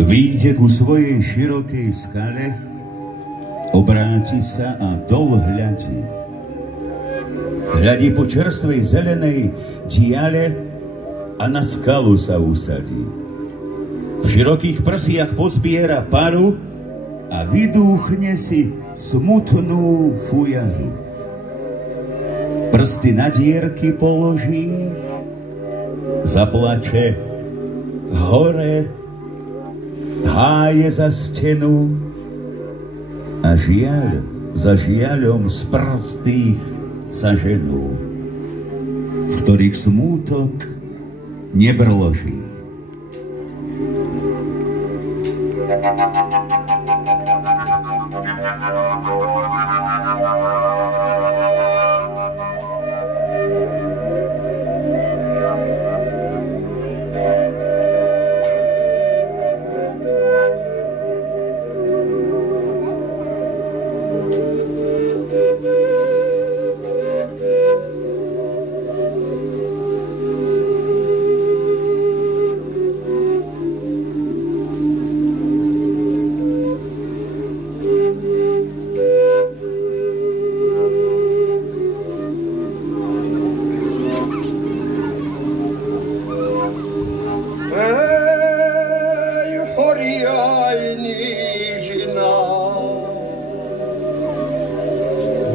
Výjde ku svojej širokej skale, obráti sa a dol hľadí. Hľadí po čerstvej zelenej diale a na skalu sa usadí. V širokých prsiach pozbiera paru a vydúchne si smutnú fujaru. Prsty na dierky položí, zaplače hore, háje za stenu a žiaľ za žiaľom z prostých sa ženú, v ktorých smútok nebrloží.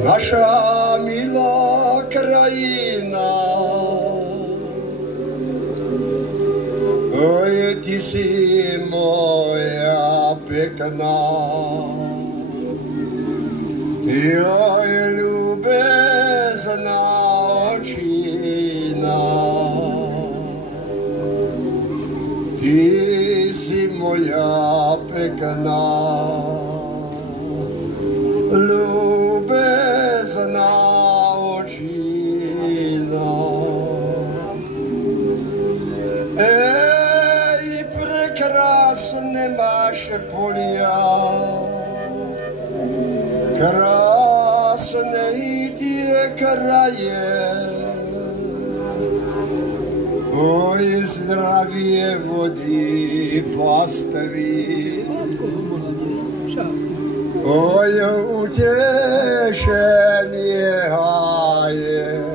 Наша мила країна, ой, ти си моя пекна, ой, любезна очина, ти си моя пекна. Любезна очина, ей, прекрасне наше поля, красне и те крае, ой, здравие води постави. Ой, утешение гае,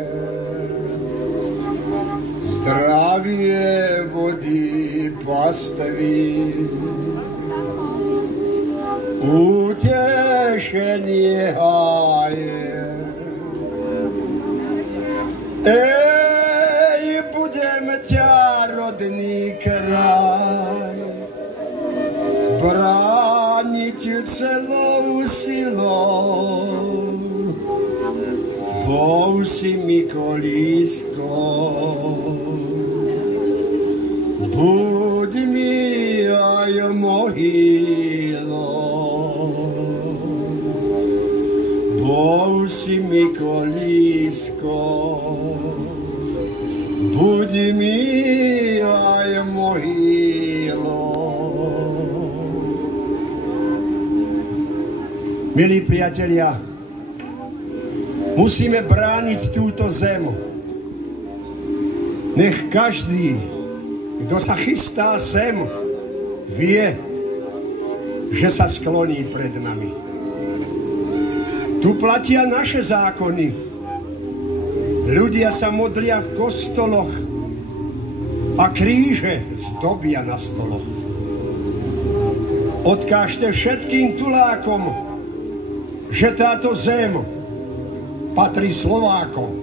здравие воды постави. Утешение гае, ей, будем тя, родный край, бранить целou silou, bol si mi kolísko, buď mi aj mohylou, bol si mi kolísko, buď mi aj mohylou. Milí priatelia, musíme brániť túto zem. Nech každý, kto sa chystá sem, vie, že sa skloní pred nami. Tu platia naše zákony. Ľudia sa modlia v kostoloch a kríže zdobia na stoloch. Odkážte všetkým tulákom, že táto zem patrí Slovákom.